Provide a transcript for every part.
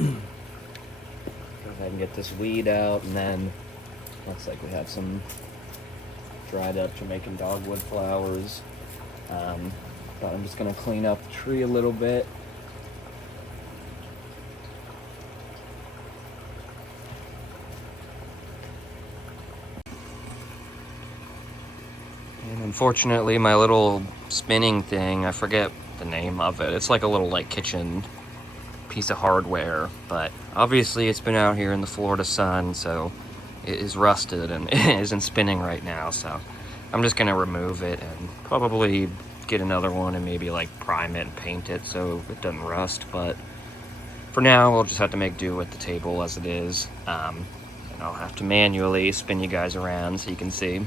Go ahead and get this weed out, and then looks like we have some dried up Jamaican dogwood flowers. But I'm just gonna clean up the tree a little bit. And unfortunately, my little spinning thing, I forget the name of it. It's like a little like kitchen piece of hardware, but obviously it's been out here in the Florida sun, so it is rusted and it isn't spinning right now. So I'm just gonna remove it and probably get another one and maybe like prime it and paint it so it doesn't rust. But for now, we'll just have to make do with the table as it is. And I'll have to manually spin you guys around so you can see.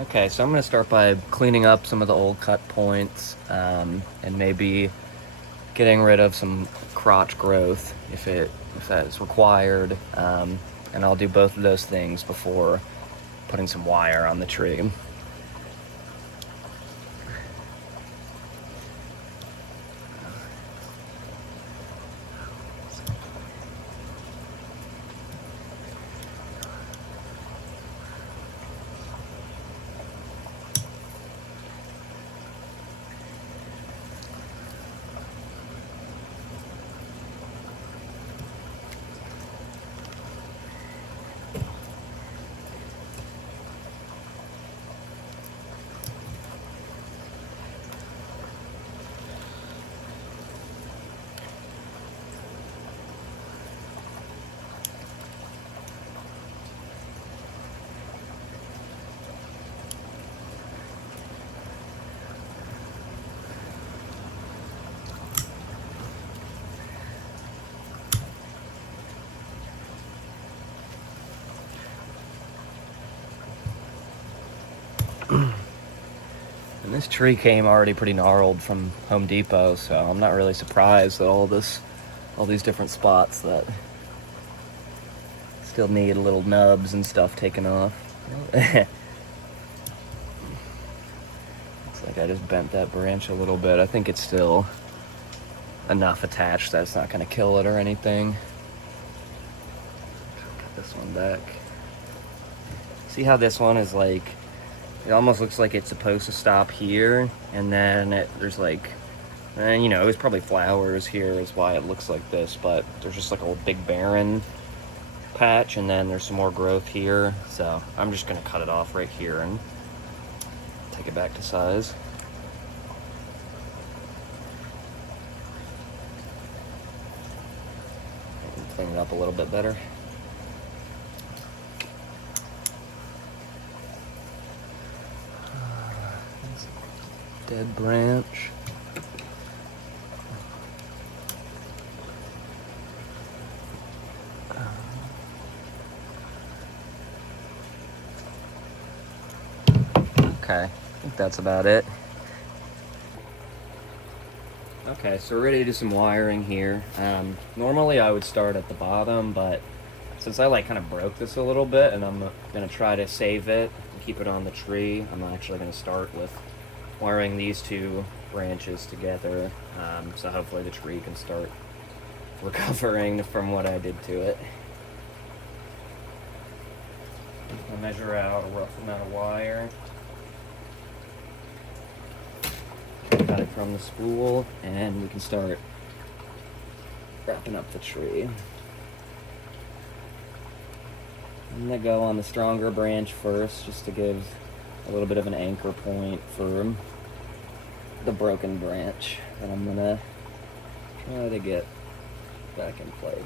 Okay, so I'm going to start by cleaning up some of the old cut points, and maybe getting rid of some crotch growth if that is required. And I'll do both of those things before putting some wire on the tree. And this tree came already pretty gnarled from Home Depot, so I'm not really surprised at all these different spots that still need little nubs and stuff taken off. Looks like I just bent that branch a little bit. I think it's still enough attached that it's not going to kill it or anything. Cut this one back. See how this one is like, it almost looks like it's supposed to stop here, and then there's like, and you know, it was probably flowers here is why it looks like this, but there's just like a big barren patch, and then there's some more growth here. So I'm just gonna cut it off right here and take it back to size. Clean it up a little bit better. Dead branch. Okay, I think that's about it. Okay, so we're ready to do some wiring here. Normally I would start at the bottom, but since I like kind of broke this a little bit and I'm gonna try to save it and keep it on the tree, I'm actually gonna start with wiring these two branches together, so hopefully the tree can start recovering from what I did to it. I'll measure out a rough amount of wire. Cut it from the spool, and we can start wrapping up the tree. I'm gonna go on the stronger branch first, just to give a little bit of an anchor point for the broken branch that I'm gonna try to get back in place.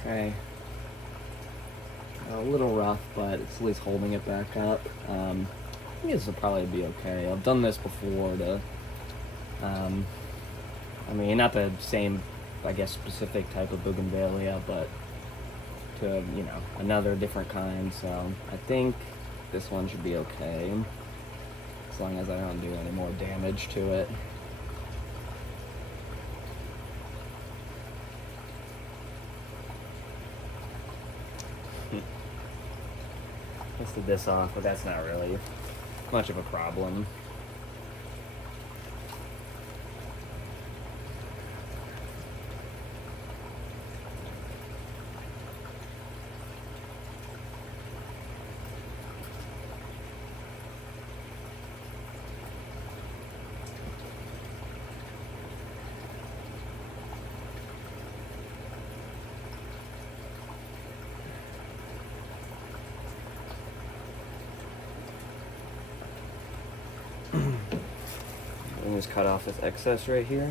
Okay. A little rough, but it's at least holding it back up. I think this will probably be okay. I've done this before to, I mean, not the same, I guess, specific type of Bougainvillea, but to, you know, another different kind. So I think this one should be okay, as long as I don't do any more damage to it. Twisted this off, but that's not really much of a problem. Just cut off this excess right here.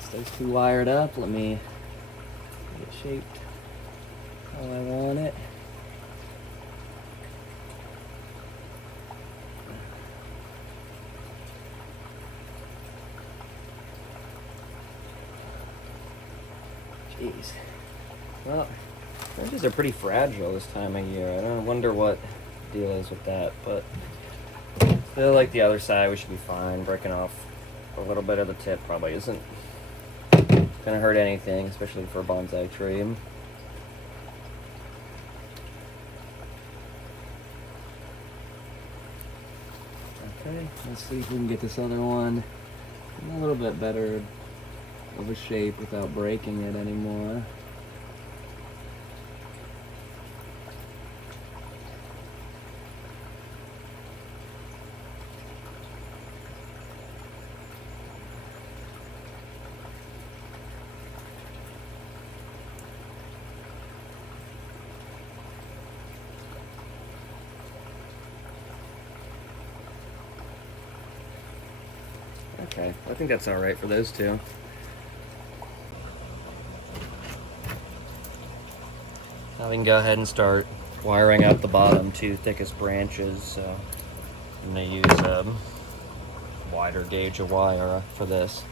Stays too wired up. Let me get it shaped how I want it. Jeez. Well, branches are pretty fragile this time of year. I don't wonder what the deal is with that, but still, like the other side, we should be fine. Breaking off a little bit of the tip probably isn't gonna hurt anything, especially for a bonsai tree. Okay, let's see if we can get this other one a little bit better of a shape without breaking it anymore. Okay, I think that's all right for those two. Now we can go ahead and start wiring out the bottom two thickest branches. So I'm going to use a wider gauge of wire for this.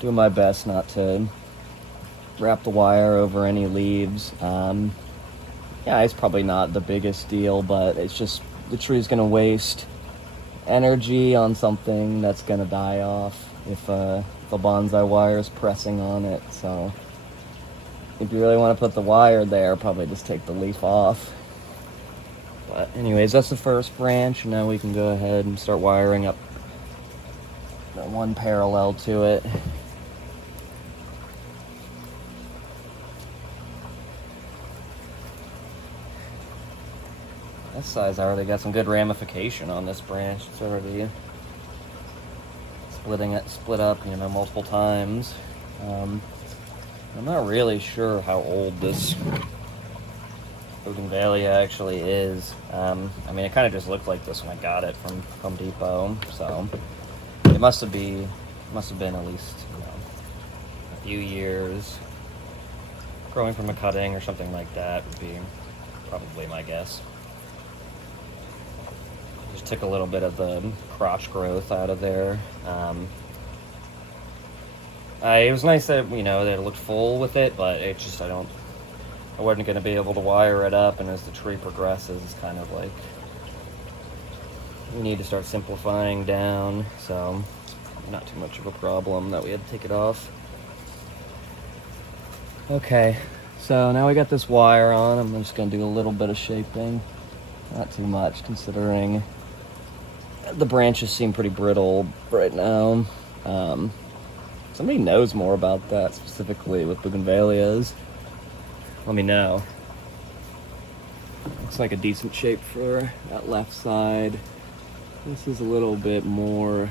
Doing my best not to wrap the wire over any leaves. Yeah, it's probably not the biggest deal, but it's just the tree's gonna waste energy on something that's gonna die off if the bonsai wire is pressing on it. So if you really want to put the wire there, probably just take the leaf off. But anyways, that's the first branch. Now we can go ahead and start wiring up the one parallel to it. This side's already got some good ramification on this branch. It's already split up, multiple times. I'm not really sure how old this Bougainvillea actually is. I mean, it kind of just looked like this when I got it from Home Depot, so it must have been at least a few years. Growing from a cutting or something like that would be probably my guess. Just took a little bit of the crotch growth out of there. It was nice that that it looked full with it, but it just I wasn't going to be able to wire it up, and as the tree progresses, it's kind of like we need to start simplifying down. So it's probably not too much of a problem that we had to take it off. Okay, so now we got this wire on. I'm just going to do a little bit of shaping, not too much considering the branches seem pretty brittle right now. So somebody knows more about that, specifically with Bougainvilleas, let me know. Looks like a decent shape for that left side. This is a little bit more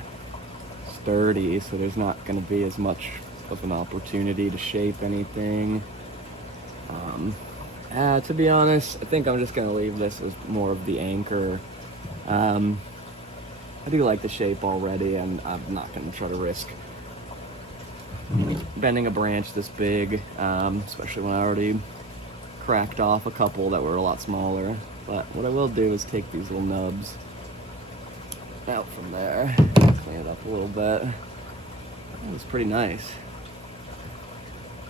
sturdy, so there's not going to be as much of an opportunity to shape anything. To be honest, I think I'm just going to leave this as more of the anchor. I do like the shape already, and I'm not going to try to risk bending a branch this big, especially when I already cracked off a couple that were a lot smaller. But what I will do is take these little nubs out from there, clean it up a little bit. That was pretty nice.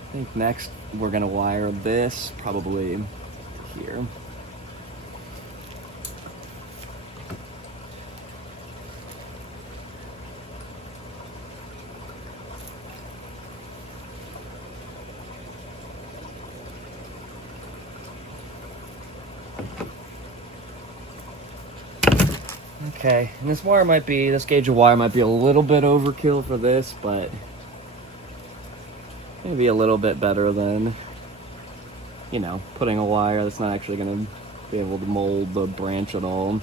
I think next we're gonna wire this probably to here. Okay, and this gauge of wire might be a little bit overkill for this, but maybe a little bit better than, you know, putting a wire that's not actually going to be able to mold the branch at all.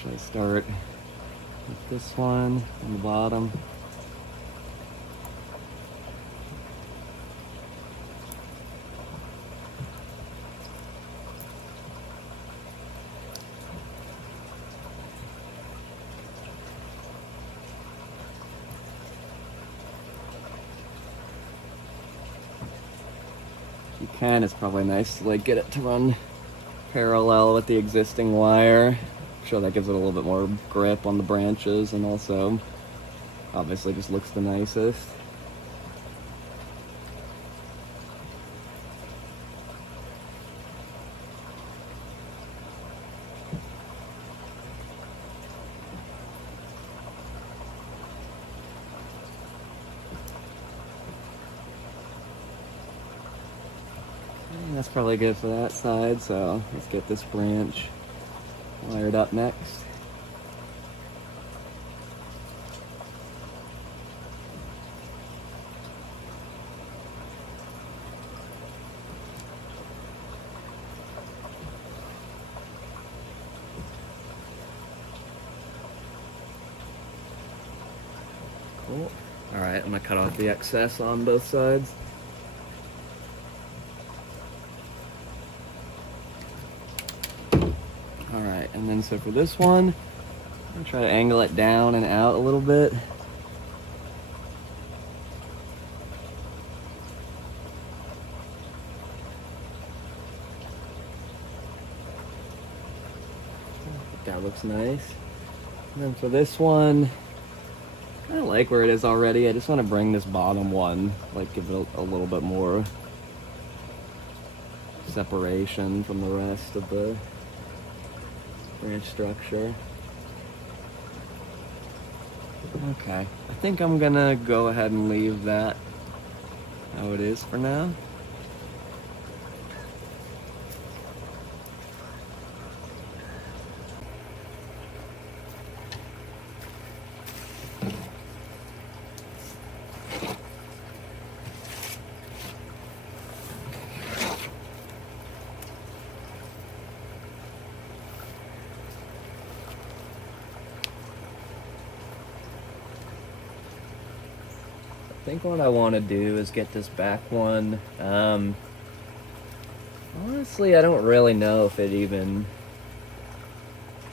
Should I start with this one on the bottom? You can, it's probably nice to like get it to run parallel with the existing wire. I'm sure that gives it a little bit more grip on the branches, and also obviously just looks the nicest. That's probably good for that side, so let's get this branch wired up next. Cool. Alright, I'm going to cut off the excess on both sides. Alright, and then so for this one, I'm going to try to angle it down and out a little bit. That looks nice. And then for this one, I kind of like where it is already. I just want to bring this bottom one, like give it a little bit more separation from the rest of the branch structure. Okay, I think I'm gonna go ahead and leave that how it is for now. I think what I want to do is get this back one. Honestly, I don't really know if it even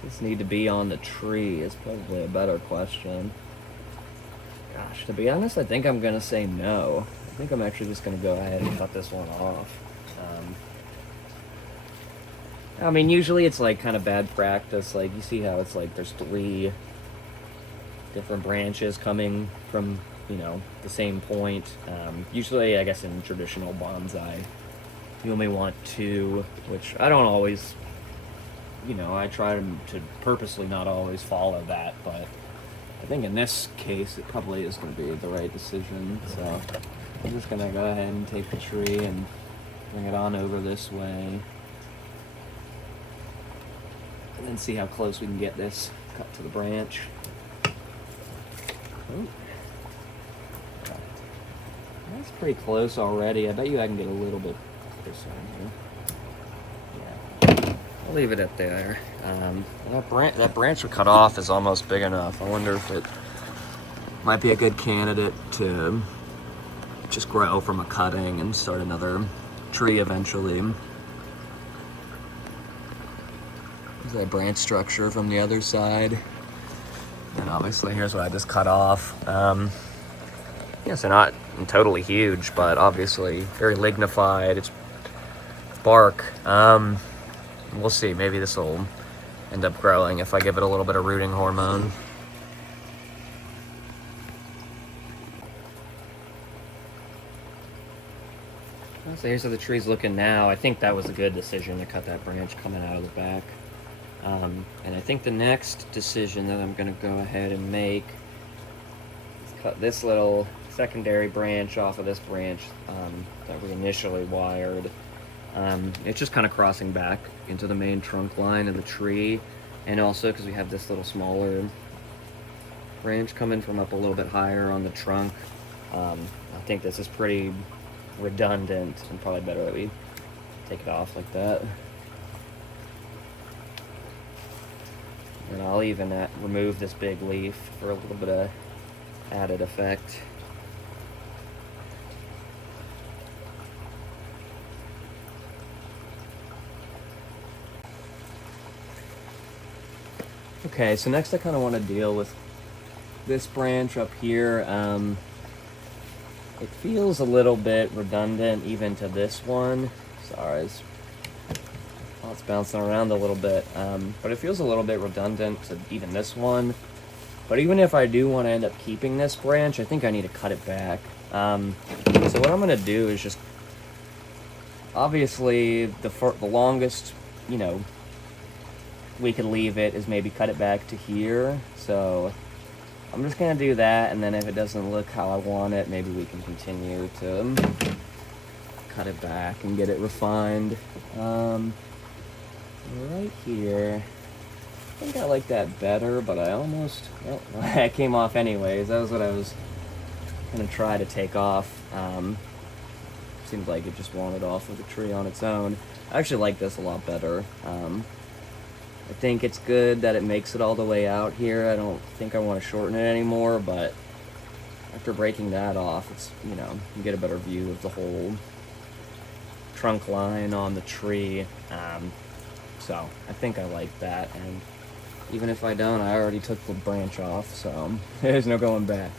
just need to be on the tree is probably a better question. Gosh, to be honest, I think I'm gonna say no. I think I'm actually just gonna go ahead and cut this one off. I mean, usually it's like kind of bad practice. Like you see how it's like there's 3 different branches coming from, you know, the same point. Usually, I guess in traditional bonsai, you only want 2, which I don't always, you know, I try to purposely not always follow that, but I think in this case, it probably is going to be the right decision. So I'm just going to go ahead and take the tree and bring it on over this way. and then see how close we can get this cut to the branch. Ooh. That's pretty close already. I bet you I can get a little bit closer in here. Yeah, I'll leave it at there. That branch we cut off is almost big enough. I wonder if it might be a good candidate to just grow from a cutting and start another tree eventually. There's that branch structure from the other side. And obviously here's what I just cut off. Yeah, so not totally huge, but obviously very lignified. It's bark. We'll see, maybe this will end up growing if I give it a little bit of rooting hormone. So here's how the tree's looking now. I think that was a good decision to cut that branch coming out of the back. And I think the next decision that I'm going to go ahead and make is cut this little secondary branch off of this branch that we initially wired. It's just kind of crossing back into the main trunk line of the tree, and also because we have this little smaller branch coming from up a little bit higher on the trunk. I think this is pretty redundant, and probably better that we take it off like that. And I'll even remove this big leaf for a little bit of added effect. Okay, so next I kind of want to deal with this branch up here. It feels a little bit redundant even to this one. Sorry, it's bouncing around a little bit. But it feels a little bit redundant to even this one. But even if I do want to end up keeping this branch, I think I need to cut it back. So what I'm going to do is just, obviously, the longest, we could leave it is maybe cut it back to here. So I'm just going to do that, and then if it doesn't look how I want it, maybe we can continue to cut it back and get it refined. Right here, I think I like that better, but I almost, that came off anyways. That was what I was going to try to take off. Seemed like it just wanted off of the tree on its own. I actually like this a lot better. I think it's good that it makes it all the way out here. I don't think I want to shorten it anymore, but after breaking that off, it's, you get a better view of the whole trunk line on the tree. So I think I like that, and even if I don't, I already took the branch off, so there's no going back.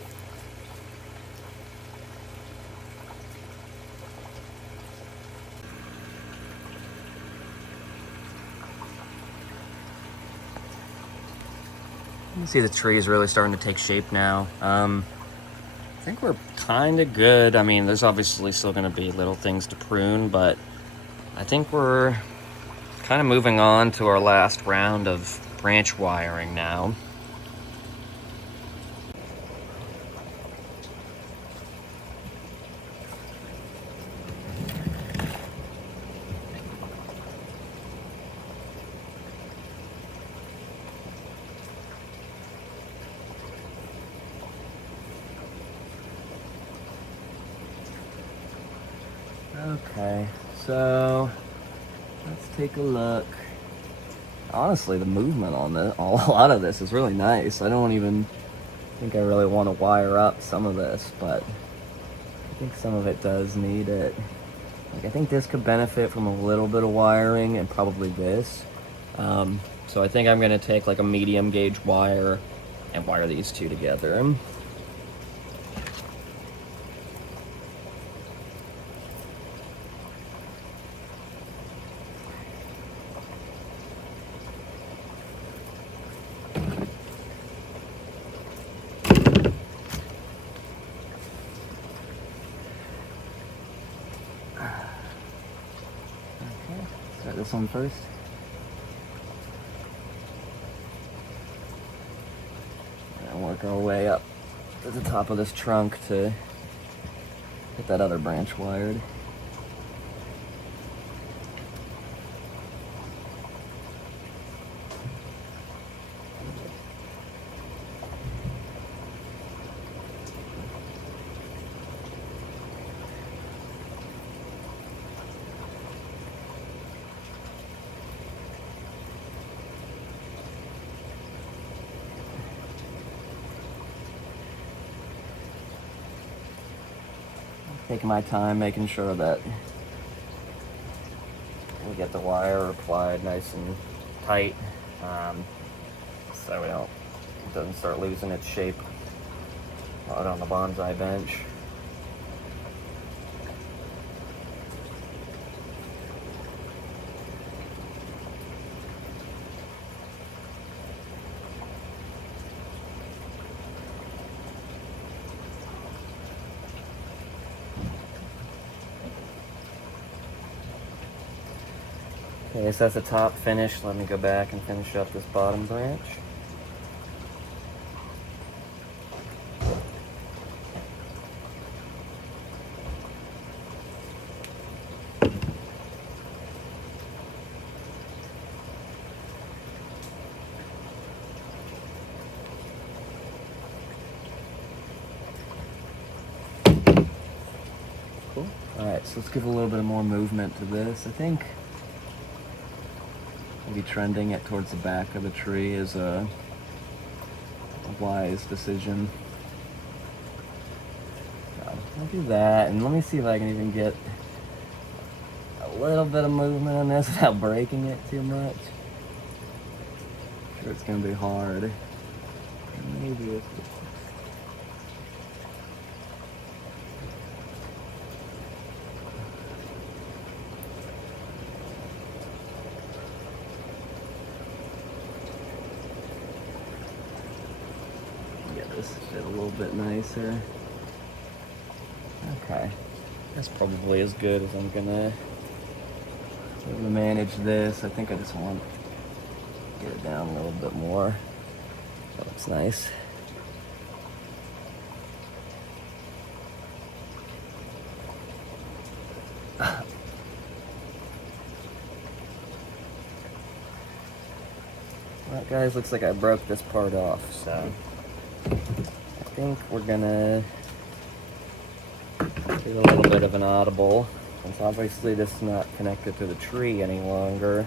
You can see the tree is really starting to take shape now. I think we're kind of good. I mean, there's obviously still going to be little things to prune, but I think we're kind of moving on to our last round of branch wiring now. Okay, so let's take a look. Honestly, the movement on a lot of this is really nice. I don't even think I really want to wire up some of this, but I think some of it does need it. Like, I think this could benefit from a little bit of wiring, and probably this. So I think I'm going to take like a medium gauge wire and wire these two together. Start this one first. And work our way up to the top of this trunk to get that other branch wired. Taking my time, making sure that we get the wire applied nice and tight, so it doesn't start losing its shape out on the bonsai bench. Okay, so that's the top finished. Let me go back and finish up this bottom branch. Cool. Alright, so let's give a little bit more movement to this. I think maybe trending it towards the back of the tree is a wise decision. So I'll do that, and let me see if I can even get a little bit of movement on this without breaking it too much. I'm sure it's going to be hard. Maybe it's... this fit a little bit nicer. Okay, that's probably as good as I'm gonna manage this. I think I just want to get it down a little bit more. That looks nice. Well, guys, looks like I broke this part off, so I think we're gonna do a little bit of an audible, since obviously this is not connected to the tree any longer.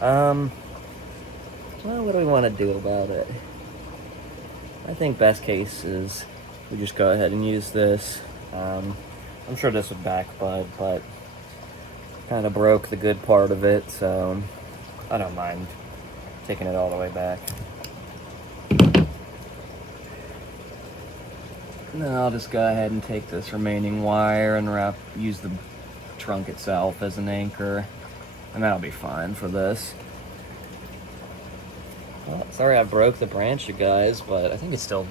Well, what do we want to do about it? I think best case is we just go ahead and use this. I'm sure this would back bud, but kind of broke the good part of it, so I don't mind taking it all the way back. And then I'll just go ahead and take this remaining wire and use the trunk itself as an anchor, and that'll be fine for this. Well, sorry I broke the branch, you guys, but I think it still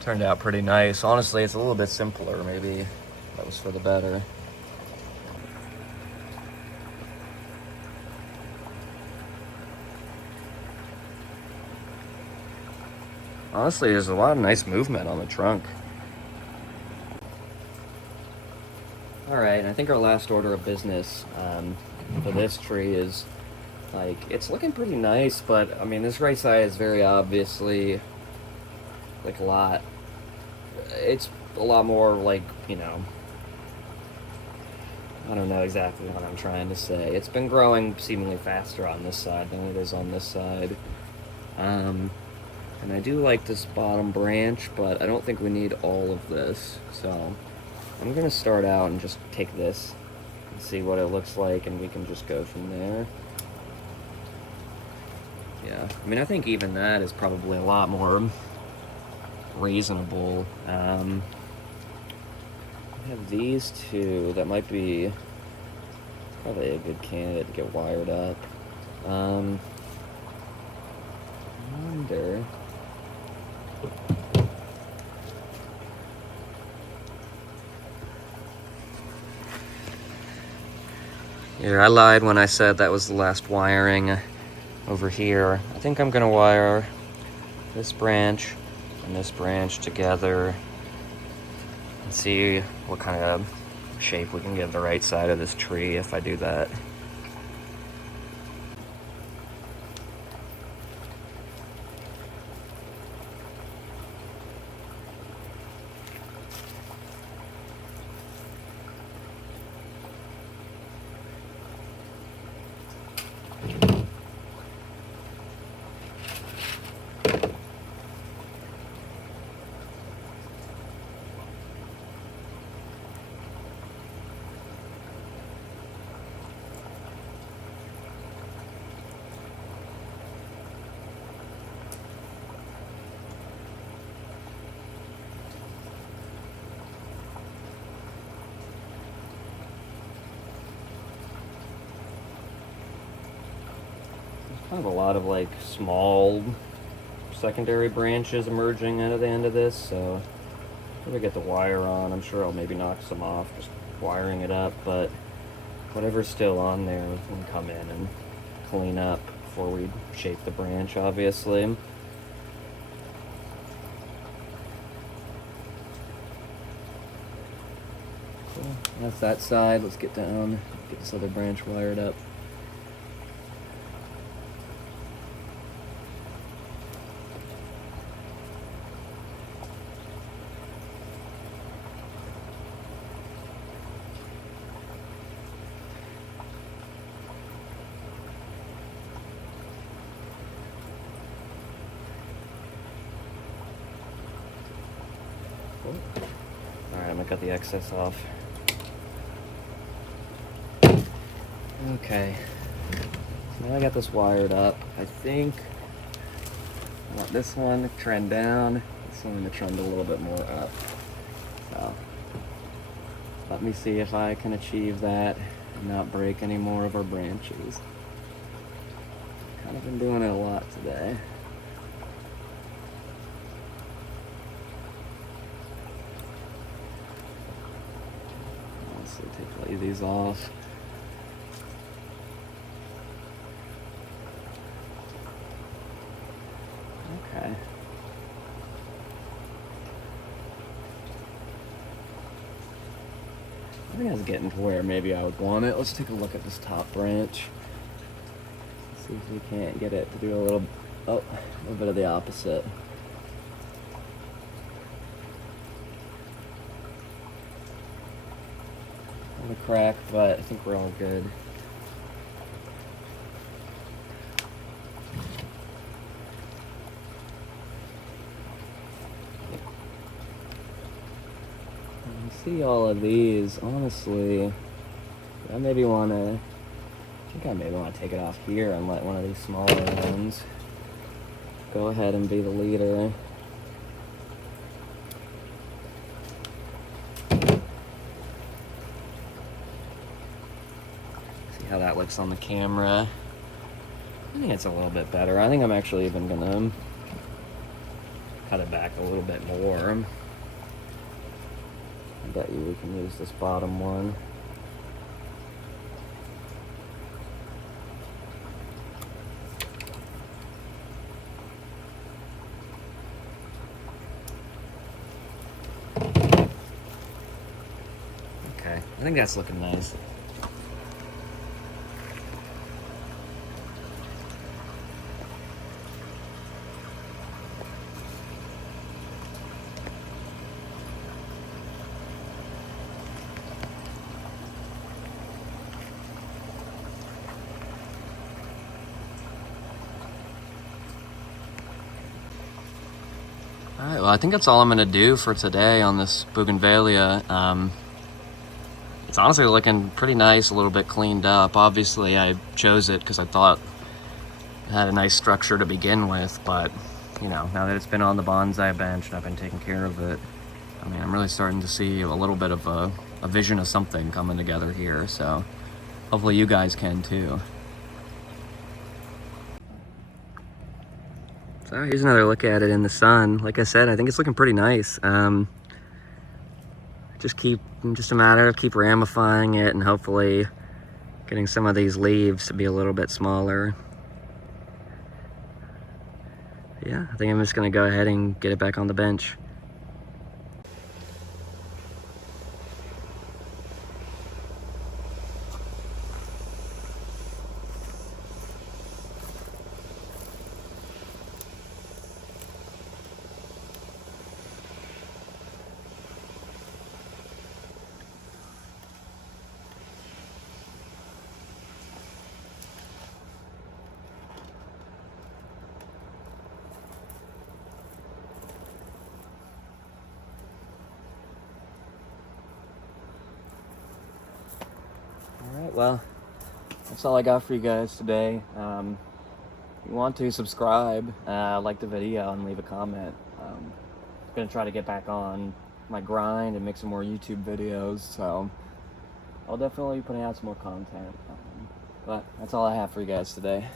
turned out pretty nice. Honestly, it's a little bit simpler. Maybe that was for the better. Honestly, there's a lot of nice movement on the trunk. Alright, and I think our last order of business for this tree is, like, it's looking pretty nice, but, I mean, this right side is very obviously, like, it's a lot more, like, you know, I don't know exactly what I'm trying to say. It's been growing seemingly faster on this side than it is on this side. And I do like this bottom branch, but I don't think we need all of this, so I'm going to start out and just take this and see what it looks like, and we can just go from there. Yeah, I mean, I think even that is probably a lot more reasonable. I have these two that might be probably a good candidate to get wired up. I wonder... Here, I lied when I said that was the last wiring over here. I think I'm gonna wire this branch and this branch together and see what kind of shape we can give the right side of this tree if I do that. kind of a lot of like small secondary branches emerging out of the end of this, so if I get the wire on, I'm sure I'll maybe knock some off just wiring it up, but whatever's still on there we can come in and clean up before we shape the branch, obviously. Cool. That's that side. Let's get down, get this other branch wired up. Alright, I'm gonna cut the excess off. Okay, so now I got this wired up. I think I want this one to trend down, this one to trend a little bit more up. So let me see if I can achieve that and not break any more of our branches. Kind of been doing it a lot today. Honestly, take all of these off. Okay. I think I was getting to where maybe I would want it. Let's take a look at this top branch. See if we can't get it to do a little bit of the opposite. On the crack, but I think we're all good. See all of these, honestly, I maybe want to, take it off here and let one of these smaller ones go ahead and be the leader. See how that looks on the camera. I think it's a little bit better. I think I'm actually even gonna cut it back a little bit more. I bet you we can use this bottom one. Okay, I think that's looking nice. Alright, well I think that's all I'm going to do for today on this Bougainvillea. It's honestly looking pretty nice, a little bit cleaned up. Obviously I chose it because I thought it had a nice structure to begin with, but you know, now that it's been on the bonsai bench and I've been taking care of it, I mean, I'm really starting to see a little bit of a vision of something coming together here, so hopefully you guys can too. So here's another look at it in the sun. Like I said, I think it's looking pretty nice. Just a matter of keep ramifying it and hopefully getting some of these leaves to be a little bit smaller. Yeah, I think I'm just gonna go ahead and get it back on the bench. Alright, well, that's all I got for you guys today. If you want to subscribe, like the video, and leave a comment. I'm going to try to get back on my grind and make some more YouTube videos, so I'll definitely be putting out some more content. But that's all I have for you guys today.